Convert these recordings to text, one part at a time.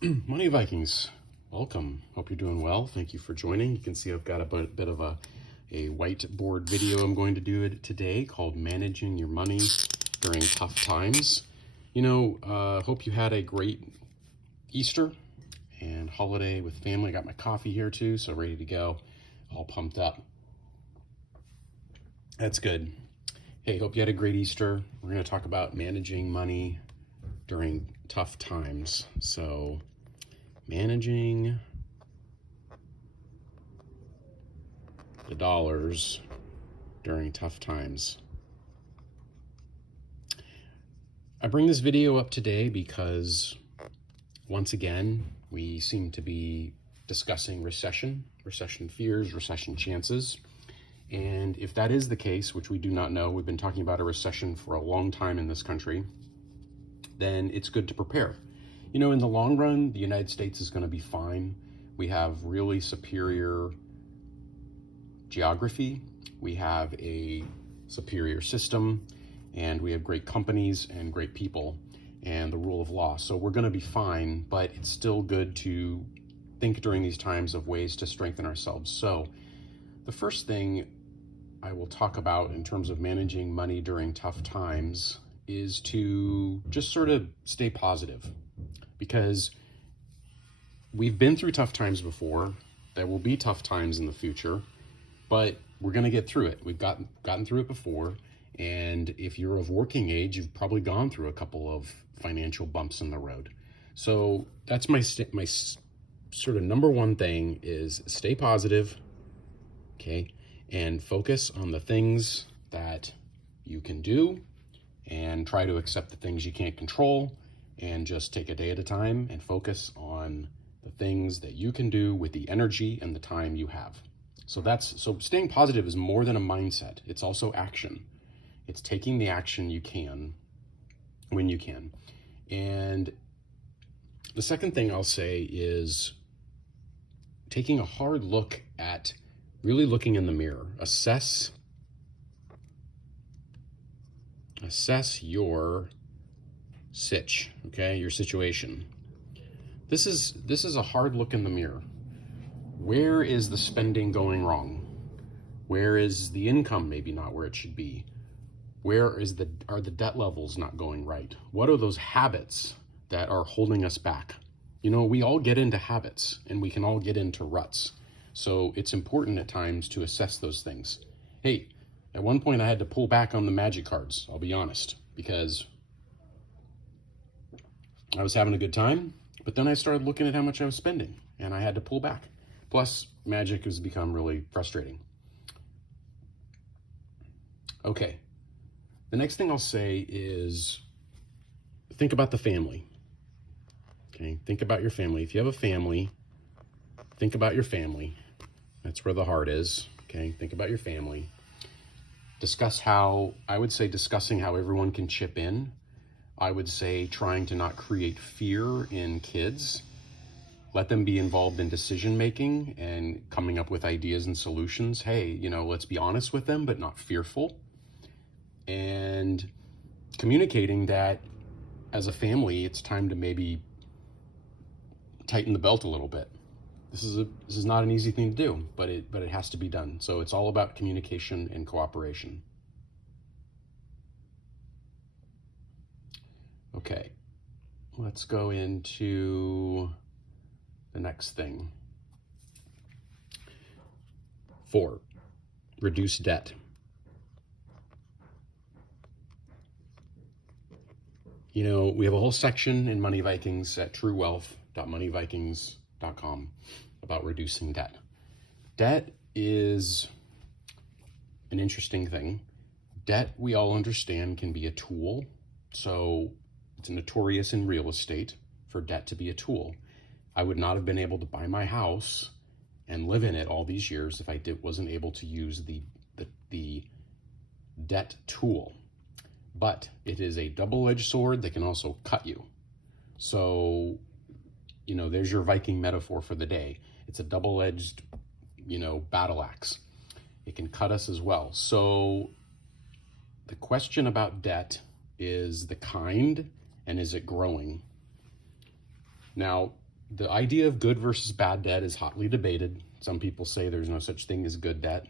Money Vikings, welcome. Hope you're doing well. Thank you for joining. You can see I've got a bit of a whiteboard video I'm going to do today called Managing Your Money During Tough Times. Hope you had a great Easter and holiday with family. I got my coffee here too, so ready to go, all pumped up. That's good. Hey, hope you had a great Easter. We're going to talk about managing money during tough times. So, managing the dollars during tough times. I bring this video up today because, once again, we seem to be discussing recession fears, recession chances. And if that is the case, which we do not know, we've been talking about a recession for a long time in this country, then it's good to prepare. In the long run, the United States is going to be fine. We have really superior geography. We have a superior system, and we have great companies and great people and the rule of law. So we're going to be fine, but it's still good to think during these times of ways to strengthen ourselves. So the first thing I will talk about in terms of managing money during tough times is to just sort of stay positive, because we've been through tough times before. There will be tough times in the future, but we're going to get through it. We've gotten through it before, and if you're of working age, you've probably gone through a couple of financial bumps in the road. So that's my sort of number one thing is stay positive, okay, and focus on the things that you can do, and try to accept the things you can't control, and just take a day at a time and focus on the things that you can do with the energy and the time you have. So staying positive is more than a mindset. It's also action. It's taking the action you can when you can. And the second thing I'll say is taking a hard look at really looking in the mirror. Assess your sitch, okay? Your situation. This is a hard look in the mirror. Where is the spending going wrong? Where is the income maybe not where it should be? Where are the debt levels not going right? What are those habits that are holding us back? We all get into habits, and we can all get into ruts. So it's important at times to assess those things. Hey, at one point I had to pull back on the magic cards, I'll be honest, because I was having a good time, but then I started looking at how much I was spending, and I had to pull back. Plus, magic has become really frustrating. Okay, the next thing I'll say is think about the family. Okay, think about your family. If you have a family, think about your family. That's where the heart is. Okay, think about your family. Discussing how everyone can chip in. I would say trying to not create fear in kids. Let them be involved in decision making and coming up with ideas and solutions. Hey, let's be honest with them, but not fearful. And communicating that as a family, it's time to maybe tighten the belt a little bit. This is not an easy thing to do, but it has to be done. So it's all about communication and cooperation. Okay, let's go into the next thing. 4, reduce debt. We have a whole section in Money Vikings at truewealth.moneyvikings.com about reducing debt. Debt is an interesting thing. Debt, we all understand, can be a tool. So it's notorious in real estate for debt to be a tool. I would not have been able to buy my house and live in it all these years if I wasn't able to use the debt tool. But it is a double-edged sword that can also cut you. So, there's your Viking metaphor for the day. It's a double-edged, battle axe. It can cut us as well. So the question about debt is the kind, and is it growing? Now, The idea of good versus bad debt is hotly debated. Some people say there's no such thing as good debt.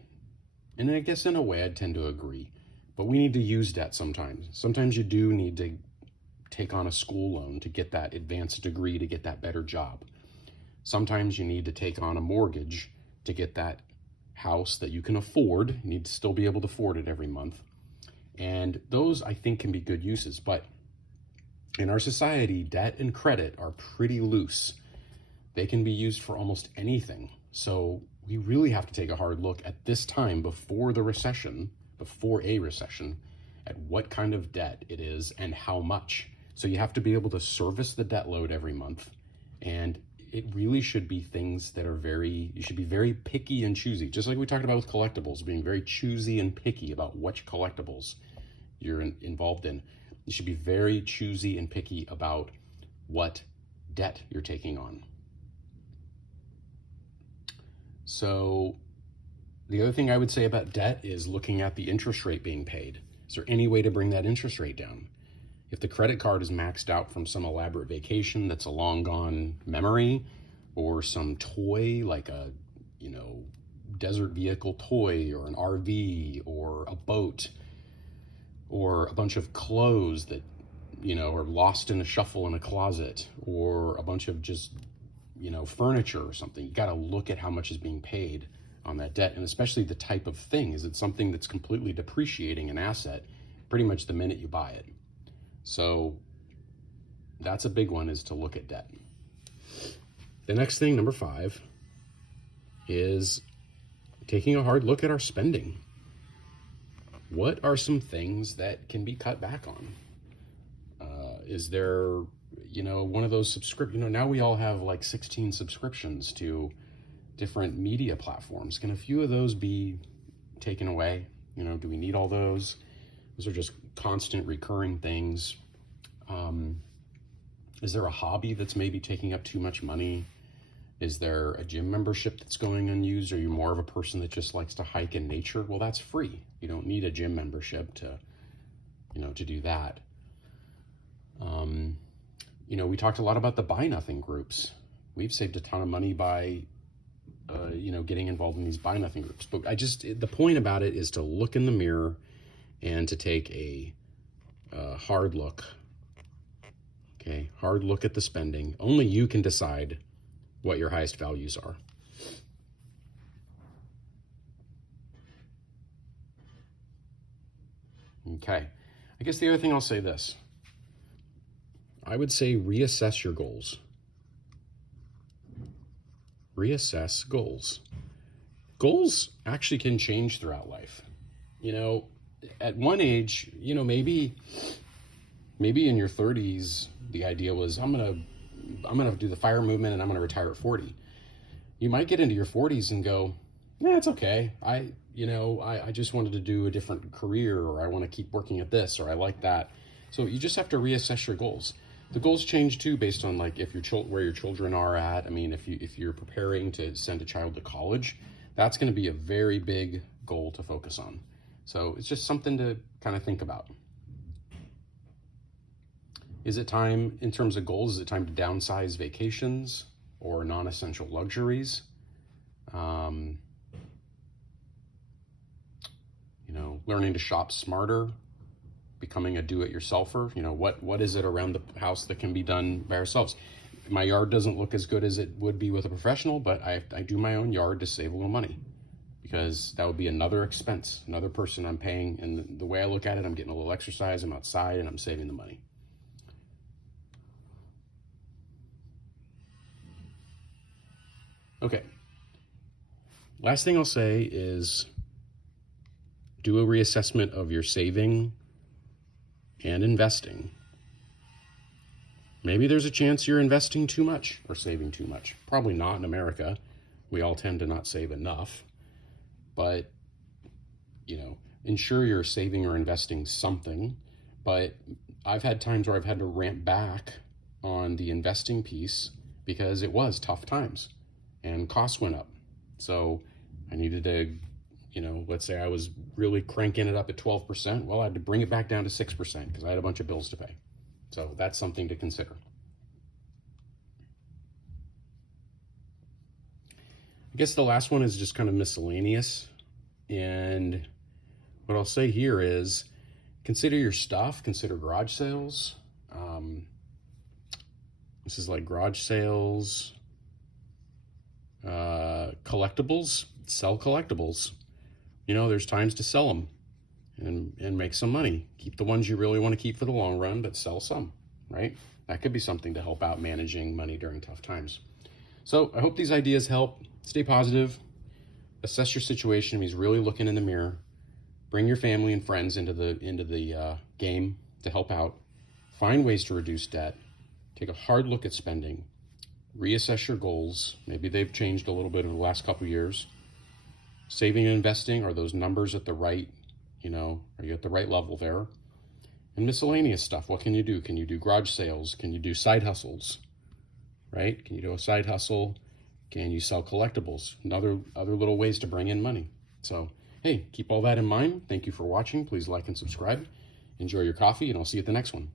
And I guess in a way I'd tend to agree. But we need to use debt sometimes. Sometimes you do need to take on a school loan to get that advanced degree, to get that better job. Sometimes you need to take on a mortgage to get that house that you can afford. You need to still be able to afford it every month. And those, I think, can be good uses. But in our society, debt and credit are pretty loose. They can be used for almost anything. So we really have to take a hard look at this time before a recession, at what kind of debt it is and how much. So you have to be able to service the debt load every month. And it really should be things that are you should be very picky and choosy. Just like we talked about with collectibles, being very choosy and picky about which collectibles you're involved in. You should be very choosy and picky about what debt you're taking on. So the other thing I would say about debt is looking at the interest rate being paid. Is there any way to bring that interest rate down? If the credit card is maxed out from some elaborate vacation that's a long gone memory, or some toy like a, desert vehicle toy, or an RV, or a boat, or a bunch of clothes that, are lost in a shuffle in a closet, or a bunch of just, furniture or something, you got to look at how much is being paid on that debt, and especially the type of thing. Is it something that's completely depreciating an asset pretty much the minute you buy it? So that's a big one, is to look at debt. The next thing, number 5, is taking a hard look at our spending. What are some things that can be cut back on? Is there, one of those now we all have like 16 subscriptions to different media platforms. Can a few of those be taken away? Do we need all those? Those are just constant recurring things. Is there a hobby that's maybe taking up too much money? Is there a gym membership that's going unused? Are you more of a person that just likes to hike in nature? Well, that's free. You don't need a gym membership to do that. We talked a lot about the Buy Nothing groups. We've saved a ton of money by, getting involved in these Buy Nothing groups. But the point about it is to look in the mirror and to take a hard look. Okay, hard look at the spending. Only you can decide what your highest values are. Okay, I guess the other thing I'll say this. I would say reassess your goals. Reassess goals. Goals actually can change throughout life. At one age, maybe in your 30s, the idea was I'm gonna do the FIRE movement and I'm gonna retire at 40. You might get into your 40s and go, it's okay. I just wanted to do a different career, or I want to keep working at this, or I like that. So you just have to reassess your goals. The goals change too based on like where your children are at. I mean, if you're preparing to send a child to college, that's going to be a very big goal to focus on. So it's just something to kind of think about. Is it time, in terms of goals, is it time to downsize vacations or non-essential luxuries? Learning to shop smarter, becoming a do-it-yourselfer. What is it around the house that can be done by ourselves? My yard doesn't look as good as it would be with a professional, but I do my own yard to save a little money, because that would be another expense, another person I'm paying. And the way I look at it, I'm getting a little exercise, I'm outside, and I'm saving the money. Okay. Last thing I'll say is do a reassessment of your saving and investing. Maybe there's a chance you're investing too much or saving too much. Probably not in America. We all tend to not save enough. But, ensure you're saving or investing something. But I've had times where I've had to ramp back on the investing piece because it was tough times and costs went up. So I needed to, let's say I was really cranking it up at 12%. Well, I had to bring it back down to 6% because I had a bunch of bills to pay. So that's something to consider. I guess the last one is just kind of miscellaneous. And what I'll say here is consider your stuff, consider garage sales. This is like garage sales, collectibles, sell collectibles. You know, there's times to sell them and make some money. Keep the ones you really want to keep for the long run, but sell some, right? That could be something to help out managing money during tough times. So I hope these ideas help. Stay positive. Assess your situation. Means really looking in the mirror. Bring your family and friends into the game to help out. Find ways to reduce debt. Take a hard look at spending. Reassess your goals. Maybe they've changed a little bit over the last couple of years. Saving and investing, are those numbers at the right, are you at the right level there? And miscellaneous stuff, what can you do? Can you do garage sales? Can you do side hustles, right? Can you do a side hustle? Can you sell collectibles? And other little ways to bring in money. So, hey, keep all that in mind. Thank you for watching. Please like and subscribe. Enjoy your coffee, and I'll see you at the next one.